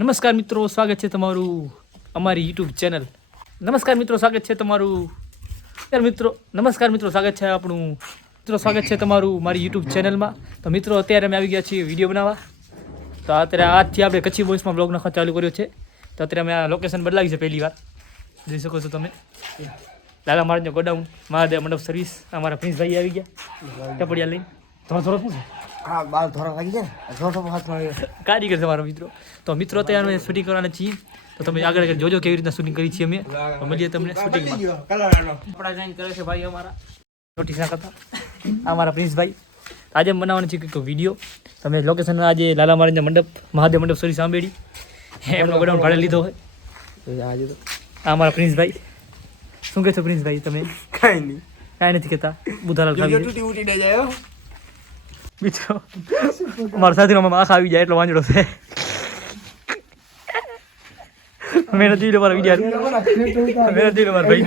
નમસ્કાર મિત્રો, સ્વાગત છે તમારું અમારી યુટ્યુબ ચેનલ. નમસ્કાર મિત્રો, સ્વાગત છે તમારું નમસ્કાર મિત્રો, સ્વાગત છે આપણું સ્વાગત છે તમારું મારી યુટ્યુબ ચેનલમાં. તો મિત્રો, અત્યારે અમે આવી ગયા છીએ વિડીયો બનાવવા. તો અત્યારે આજથી આપણે કચ્છી વોઇસમાં બ્લોગ નાખવા ચાલુ કર્યો છે. તો અત્યારે અમે આ લોકેશન બદલાવી છે પહેલી વાર, જોઈ શકો છો તમે. લાલા મહારાજનો ગોડાઉન, મહાદેવ મંડપ સર્વિસ. અમારા પ્રિન્સભાઈ આવી ગયા ટપડિયા લઈને. થોડો શું છે? હા, બાર ધોરણ લાગી જાય ને કારીગર છે મારો મિત્રો. તો મિત્રો, અત્યારે અમે શૂટિંગ કરવાના છીએ. તો તમે આગળ જોજો કેવી રીતના શૂટિંગ કરી છીએ અમે. મળીએ તમને શૂટિંગમાં. કપડા ચેન્જ કરે છે ભાઈ અમારા નોટિસ ના કરતા. આ મારા પ્રિન્સભાઈ. આજે બનાવવાનો છે કંઈક વિડીયો. તમે લોકેશન આજે લાલા મહારાજના મંડપ, મહાદેવ મંડપ સર્વિસ સાંભળી એમનો ગોડાઉન ભાડે લીધો હોય. આજે તો આ મારા પ્રિન્સભાઈ. શું કહેશો પ્રિન્સભાઈ તમે? કાંઈ નથી કહેતા. બુધાલાલ ખાવી તૂટી ઉટી જાય મિત્રો, અમારા સાથીનો આંખ આવી જાય એટલો વાંજડો છે. મેં નથી મારા વિડીયો મેં નથી મારા ભાઈ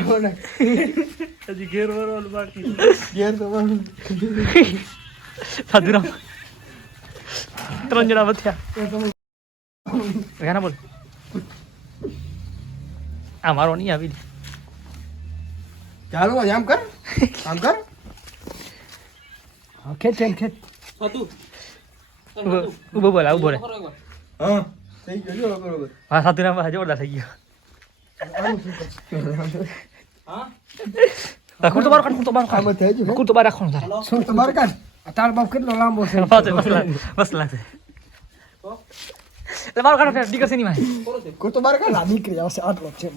હજી ઘેર વરવાનું બાકી. ઘેર તો સાધુરામ 3 જણા વધ્યા. ગાના બોલ. આ મારો નહીં આવી. ચાલો આમ કર ખેંચ ઉભો બોલ, ઉભો રે. હા થઈ ગયો બરોબર. હા, સાધુરામ જોરદાર થઈ ગયો. ખૂણ તો બાર કાઢ. ખૂણ તો બાર રાખવાનું તારે. શું તો બાર કાઢ. તાર બાપ કેટલો લાંબો છે. બસ લાગશે. એટલે મારો કાઢો દીકર છે નહીં મારે. કોઈ તો બાર કાઢ. દીકરી આવશે આટલો છે.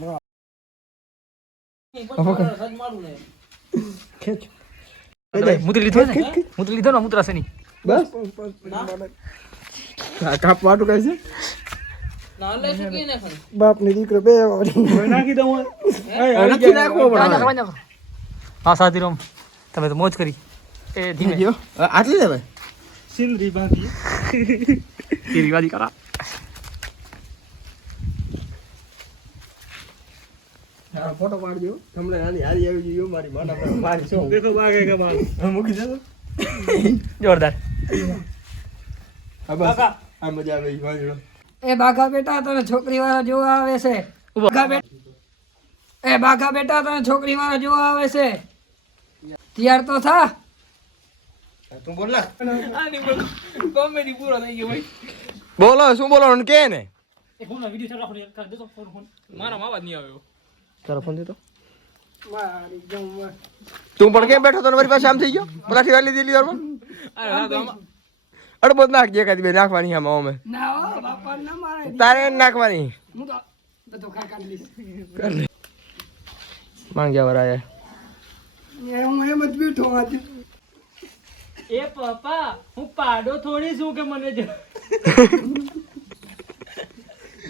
ખેંચ મુદ્રી લીધો ને મુદ્રા છે નહીં. બસ કાપ વાટું કહે છે. બાપ ને દીકરો બે નાખી દઉં. નથી નાખવો પડે. હા સાધીરામ, તમે તો મોજ કરી. એ ધીમે આટલી દે ભાઈ. સિંદરી બાંધી તીરી વાદી કરા. ફોટો પાડજો. તમને આની હારી આવી ગયો મારી માના પર મારી શું દેખો વાગે કે માર મૂકી દેજો. જોરદાર. હા બસ આ મજા આવી વાંજડો. એ બાઘા બેટા તને છોકરી વાળા જોવા આવે છે. બાઘા બેટા તને છોકરી વાળા જોવા આવે છે. તૈયાર તો થા. તું બોલ ના. કોમેડી પૂરો થઈ ગયો ભાઈ. બોલો શું બોલવાનું કે ને. એ ફોનનો વિડિયો ચાલુ રાખો. કર દેતો ફોન. મારા અવાજ નહીં આવ્યો. તારો ફોન દેતો. તું પણ કેમ બેઠો તો મારી પાસે આમ થઈ ગયો. પલાઠી વાલી દીલી વારમાં. અરે ના તો આમાં અડબોદ નાખ જે કાદી બે નાખવાની આમાં ઓમે. ના હો બાપા ના મારે. તારે નાખવાની. હું તો બધું કાઢ લઈશ. કર લે. માંગ ગયા વરાય. હું એમ જ બેઠો આજે. એ પપ્પા, હું પાડો થોડી છું કે મને જો.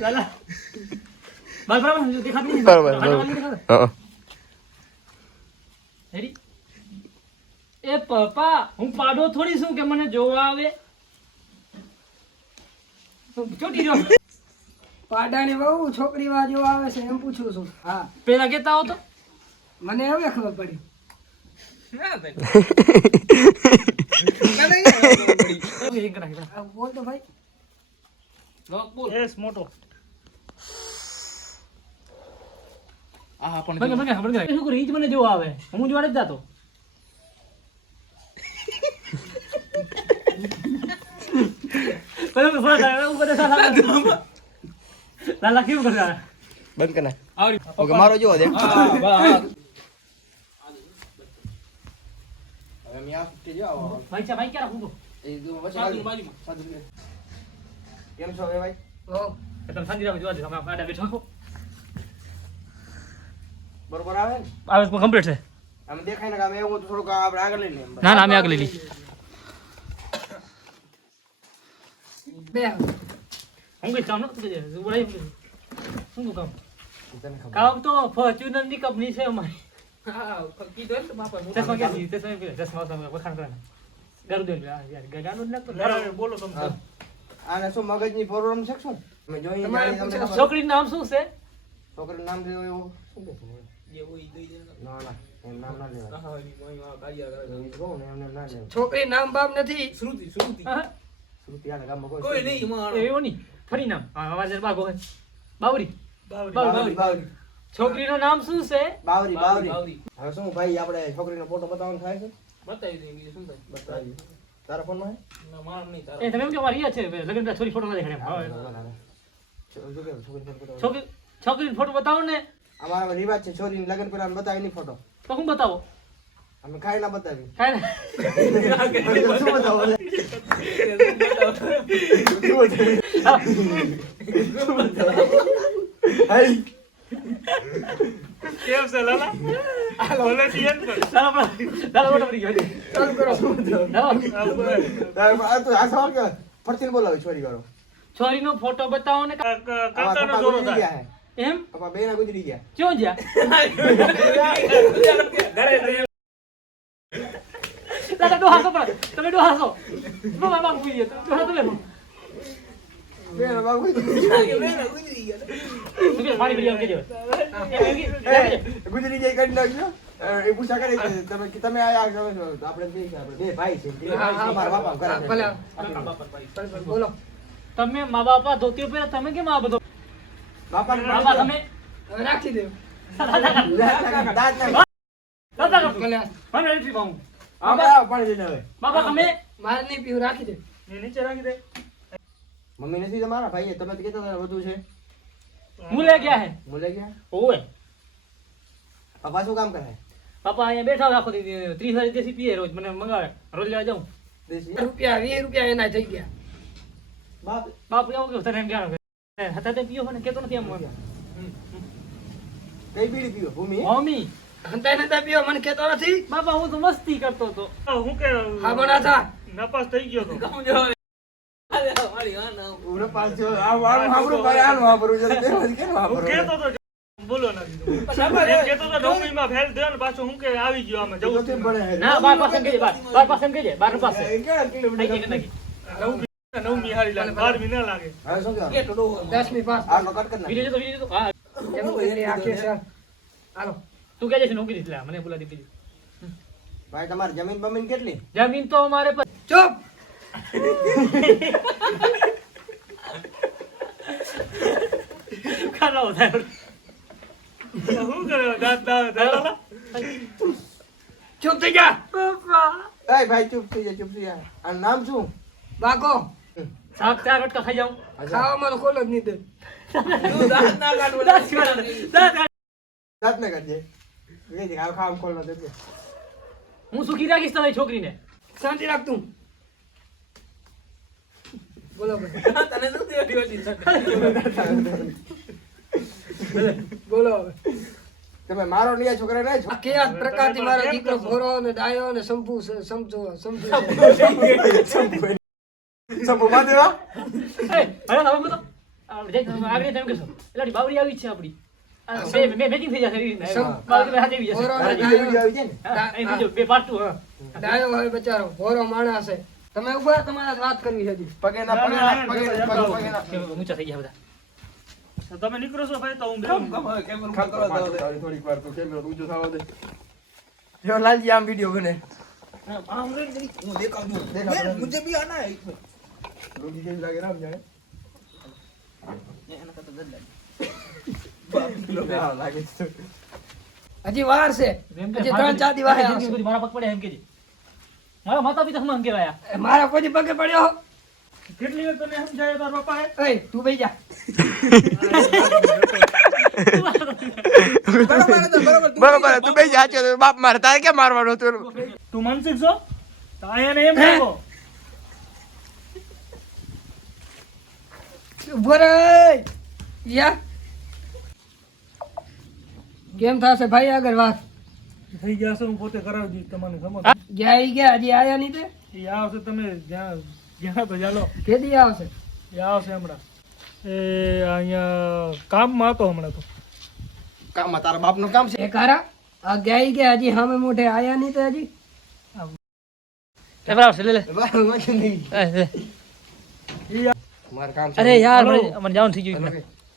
લાલા બાલ બરાબર દેખાતું નહીં. બરાબર. હા. હેરી. એ પપ્પા, હું પાડો થોડી છું કે મને જોવા આવે. ચોટી જો. પાડાની વહુ છોકરી વાળા જોવા આવે છે એમ પૂછું છું. હા, પેલા કેતા હો તો મને હવે ખબર પડી. બોલ તો ભાઈ. લોક બોલ. એસ મોટો. આ પણ બગે શું કરી? ઈ જ મને જોવા આવે. હું જોડે જ જાતો. પેલો ફોન કરે ઉપર સાલા. લાલા કેમ કરે? બંધ કર નાખ. આવડી. ઓકે મારો જોવો દે. હા બા. હવે મે આ ફૂટી જાવ. ભાઈ ચા ભાઈ ક્યાં રાખું તો? એ જો સાધુ બાજુમાં. સાધુ કેમ છો ભાઈ? ઓ તમે સાંજી જોવા દે. અમે આડા બેઠો. બરોબર આવે ને? આવે કમ્પ્લીટ છે. આમ દેખાય ને કે આમ એવું તો થોડુંક આપણે આગળ લઈ લઈએ. ના ના અમે આગળ લઈ. બે હું કઈ કામ નતું કે ઉડાઈ શું કામ? કામ તો ફોર્ચ્યુનર ની કંપની છે અમારી. હા કીધું ને બાપા. ચશ્મા કે જીતે છે ચશ્મા તમે વખાણ કરે. ગારું દે યાર ગાનું જ નાખતો. બોલો તમે. આને શું મગજની પ્રોબ્લેમ છે શું? અમે જોઈએ છોકરીનું નામ શું છે? છોકરીનું નામ જેવું એવું શું કે છે? ના ના એમ નામ ના લેવાય. છોકરી નામ બાપ નથી. શ્રુતિ શ્રુતિ. શ્રુતિ આ ગામમાં કોઈ નહીં એવો નહીં. ફરી નામ હા અમારે બાગો હોય બાવરી બાવરી બાવરી છોકરીનું નામ શું છે બાવરી બાવરી હવે શું ભાઈ આપણે છોકરીનો ફોટો બતાવવાનો થાય છે બતાવી દે બીજું શું થાય બતાવી તારા ફોનમાં ના માર નહીં તારા એ તમે એમ કે મારી યાદ છે લગન પેલા છોરી ફોટો ના દેખાડે છોકરીનો ફોટો બતાવો ને અમારા રિવાજ છે છોરીને લગ્ન પહેલા બતાવી નહીં ફોટો તો હું બતાવો અમે ખાઈ ના બતાવી કાઈ ના શું બતાવો હાય કેમ છે લાલા બોલે છે યાર લાલા ફોટો પડી ગયો ચાલુ કરો આ તો આ સવાલ કે ફરતી બોલાવી છોરી કરો છોરીનો ફોટો બતાવો ને કાકાનો જોરો થાય એમ પપ્પા બેના ગુજરી ગયા ક્યાં ગયા લાલા ડોહા સો પર તમે ડોહા સો બાબા બાબા ભૂલી ગયા ડોહા તો લે બેના બાબુ મારી વિડિયો કે ગુજરી જાય કરી નાખ્યો એ પૂછા કરે કે તમે આયા છો આપણે બે ભાઈ છે અમારા બાપા કરે છે બોલો તમે મા બાપા ધોતીઓ પહેરે તમે કેમ આ બધો બાપા તમે રાખી દે દાંત ના દાદા ભલે મને નથી પાઉં પાણી દઈને હવે બાપા તમે મારે નહીં પીવું રાખી દે નીચે રાખી દે મમ્મી નથી તમારા ભાઈ તમે તો કહેતા હતા વધુ છે મુલે ગયા હે મુલે ગયા ઓય પપ્પા શું કામ કરે પાપા અહીંયા બેઠા હોય આખો દી 30,000 દેશી પીએ રોજ મને મંગાવે રોજ લેવા જાઉં દેશી રૂપિયા 20 રૂપિયા એના થઈ ગયા બાપ બાપ એવું કે તને એમ ક્યાં હતા તે પીઓ મને કેતો નથી એમ કઈ બીડી પીવો ભૂમિ મમ્મી હંતાઈ નતા પીવો મને કહેતો નથી બાપા હું તો મસ્તી કરતો હતો હું કે હા બના થા નપાસ થઈ ગયો તો ઉરે પાછો આ વાળું હાબરું ભાઈ આનું હાબરું છે તે જ કેમ હાબરું કેતો તો બોલો ના કેતો તો નવમીમાં ફેલ થયો ને પાછો હું કે આવી ગયો આમાં જવું તે બળે ના બાર પાસે કેજે બાર પાસે કેજે બાર પાસે કેટલા કિલોમીટર નવમી હારી લાગે 12મી ના લાગે હવે શું કહેવાનું 10મી પાસ આ નો કટ કર વિડિયો તો વિડિયો તો હા એમ એની આંખે છે હાલો તું કહેજે છે નોકરી એટલે મને બોલાવી દીધી ભાઈ તમારી જમીન બમીન કેટલી જમીન તો અમારે પર ચૂપ ખાલો થાય હું કરે દાંત દાંત ચૂપ થઈ જા પપ્પા એ ભાઈ ચૂપ થઈ જા ચૂપ થઈ જા આ નામ શું બાકો શાક 4 કટકા ખાઈ જાઉં ખાવામાં તો ખોલો જ નહીં દે દાંત ને કરજે એ જે ખાવા ખોલ ન દેજે હું સુખી રાખીશ તમારી છોકરીને શાંતિ રાખ તું બોલો ભાઈ બોલો હવે તમે મારો નહીં છોકરા નહીં આ કયા પ્રકારથી મારો દીકરો ભોરો ને ડાયો ને સંપુ સમજો સમજો સંપુ માં દેવા એ અરે ના બોલો આગળ તેમ કેસો એટલે બાવડી આવી છે આપડી મે મેચિંગ થઈ જશે રીત બાવડી હાથે આવી જશે ભોરો ને વિડિયો ડાયો આવી છે ને હા એ બીજો બે પાર્ટ 2 હા ડાયો હોય બચારો ભોરો માણસ છે તમે ઉભા તમારે વાત કરવી છે હજી પગે ના ઊંચા થઈ ગયા બધા તમે નીકળો છો ભાઈ તો હું થોડીક વાર તો કેમેરો ઊંચો થવા દે જો લાલજી આમ વિડિયો બને આમ હું દેખાડું મુझे भी आना है रोगी के लागे राम जाने લાગે હજી વાર છે હજી 3-4 દિવસ મારા પગ પડે એમ કેજી મારા માતા પિતા શું કહેવાયા મારા કોઈ પગે પડ્યો કેટલી વાર તને સમજાયો તાર પપ્પા એ તું બેસી જા બરોબર તું બેસી જા તો બાપ મારે તારે કેમ મારવાનો તું તું માનસિક છો તો આયાને એમ કહો ઉભો રે યા કેમ થશે ભાઈ આગળ વાત થઈ ગયા છે હું પોતે કરાવી દઈશ તમને સમજ ગયા ઈ ગયા હજી આયા નહીં તે એ આવશે તમે જ્યાં જ્યાં તો ચાલો કેદી આવશે એ આવશે હમણાં એ અહીંયા કામમાં હતો હમણાં તો કામ તારા બાપ નું કામ છે એ કારા આ ગયા ઈ ગયા હજી સામે મોઢે આયા નહીં તે હજી માર કામ છે અરે યાર મને જવાનું થઈ ગયું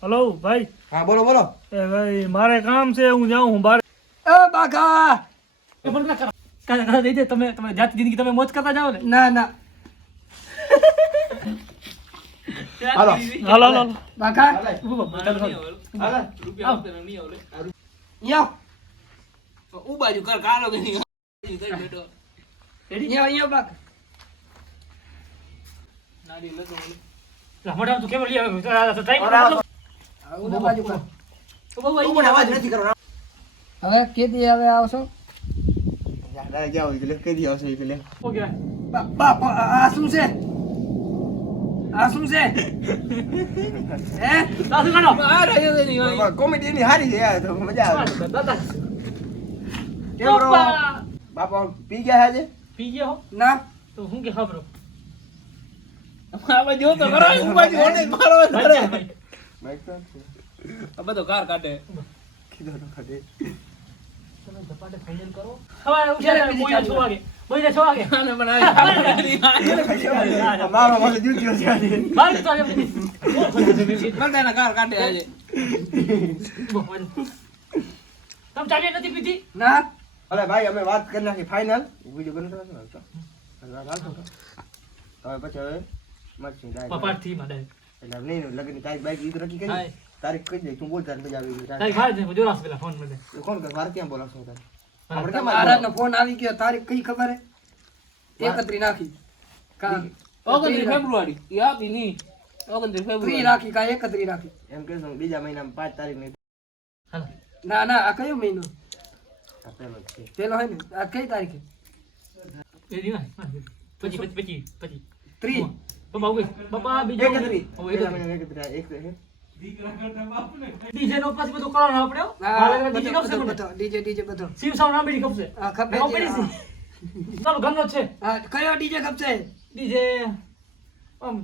હલો ભાઈ હા બોલો બોલો એ ભાઈ મારે કામ છે હું જાઉં હું બાર એ બાકા એ પણ કાકા દઈ દે તમે તમે જાત જિંદગી તમે મોજ કરતા જાઓ ને ના ના હાલો હાલો હાલો બાકા હાલે ઉભો ચાલો ચાલો હાલે યો બાજુ કર કાલો કે નહીં બેઠો યો બાકા નાડી લગો મોટા તું કેમ લઈ આવે ટ્રાય બરાબર. ઉડા બાજુ કર કરો તું પણ અવાજ નથી કરવાનો હવે કેદી હવે આવશો ડાયરેક્ટ જાઓ એટલે કહી દો આવશે એટલે ઓકે બાપ આ શું છે આ શું છે હે દાદુ કાનો આ રહ્યો તો નહીં હોય કોમેડી ની હારી છે યાર તો મજા આવે દાદા કેમ રો બાપા પી ગયા આજે પી ગયો ના તો હું કે ખબરો આ બાજુ તો કરો હું બાજુ ઓને મારો ધરે માઈક તો આ બધો કાર કાઢે કીધો તો ખાતે તમે ધપાટે ફાઇનલ કરો હવે ઉઠાડે બોય 6 વાગે બોય 6 વાગે આને બનાવી મારો મને જુજ્યો છે આજે બાર તો આવે મંદાના કાર કાઢે આજે તમ ચાલી નથી પીધી ના અલે ભાઈ અમે વાત કરી નાખી ફાઇનલ વિડિયો બની રહ્યો છે હવે પછી હવે મરચી ડાય પપાટ થી માં એટલે નહીં લગન તારીખ બાઈક ઈ તો નક્કી કરી હાય. તારીખ કહી દે તું બોલ તારે મજા આવી તારી ખાય છે જોરાસ પેલા ફોન માં કોણ કર વાર ક્યાં બોલાવશો તારે આપણે કેમ તારાનો ફોન આવી ગયો તારીખ કઈ ખબર હે 31 નાખી કા 29 ફેબ્રુઆરી યાદ નહીં 29 3 ફેબ્રુઆરી રાખી કા 31 રાખી એમ કહેશું બીજા મહિનામાં 5 તારીખ ની હાલ ના ના આ કયો મહિનો આ પહેલો જ છે પેલો હે ને આ કઈ તારીખે એ દીવા પછી 3 બાબા ઉગે બાબા બીજો 31 ઓ બીજા 31 મહિનામાં 31 એક છે ડીજે નો પાસ બધું કરવાનો આપણે ડીજે કપસે મને ડીજે બધો શિવ સાવ નામ બીડી કપસે આ ખપે નામ બીડી છે ચાલો ગમનો છે હા કયો ડીજે ખપશે ડીજે આમ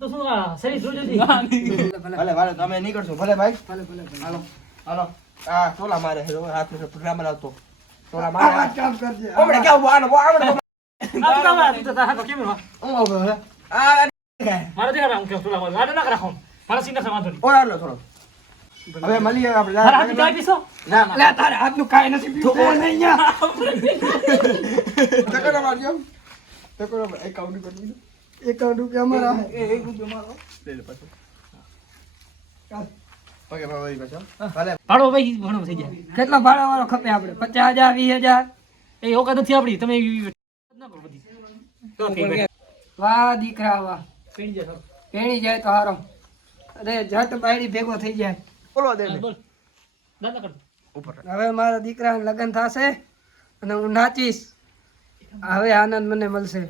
તો શું આ સહી જોજેથી ભલે ભલે ભલે તમે નીકળશો ભલે ભાઈ ભલે ભલે હાલો હાલો આ ટોલા મારે છે હાથ નો પ્રોગ્રામ લાવતો ટોલા આ વાત મારે કામ કરજે ઓમડે કેવું આનો આવડે આ તો આ તો તા તો કેમ હું આવો હે આ મારે દેખા હું કે પેલા મારે ના રાખો મારા સીના સમાતો નહીં ઓર આલો થોડો હવે મળીએ આપણે મારા હાથ ચાય પીસો ના ના લે તારે હાથનું કાઈ નથી પીવું નહીં યા ટકરા મારજો ટકરા એકાઉન્ટ કરી દો એકાઉન્ટ રૂપિયા અમારા હે. એક રૂપિયો મારો લે લે પાછો ઓકે ભાઈ પાછો ભલે ભાડો ભાઈ ઘણો થઈ જાય કેટલો ભાડા વાળો ખપે આપણે 50,000 20,000 એ ઓકાત નથી આપડી તમે ના કરો બધી વાહ દીકરા વાહ પીણી જાય પેણી જાય તો હારો અરે જટ બાયડી ભેગો થઈ જાય બોલો દે ને. બોલ દાદા કર ઉપર હવે મારા દીકરાને લગ્ન થશે અને હું નાચીશ હવે આનંદ મને મળશે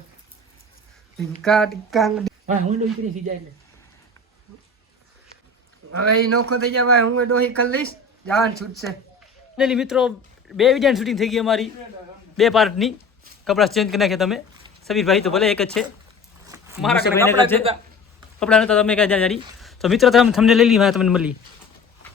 ઢીંકા ઢીંકાંગ. હા હું ડોઈ કરી થઈ જાય એટલે હવે એ નોખો થઈ જાય ભાઈ હું એ ડોહી કરી લઈશ જાન છૂટશે ફાઇનલી મિત્રો 2 વિડિયોની શૂટિંગ થઈ ગઈ અમારી 2 પાર્ટની કપડા ચેન્જ કરી નાખ્યા તમે સમીરભાઈ તો ભલે એક જ છે મારા મુસાભાઈને કપડા એક જ છે. કપડા નતા તમે ક્યાં જારી તો મિત્રો તમે તમને લઈ લી તમને મળી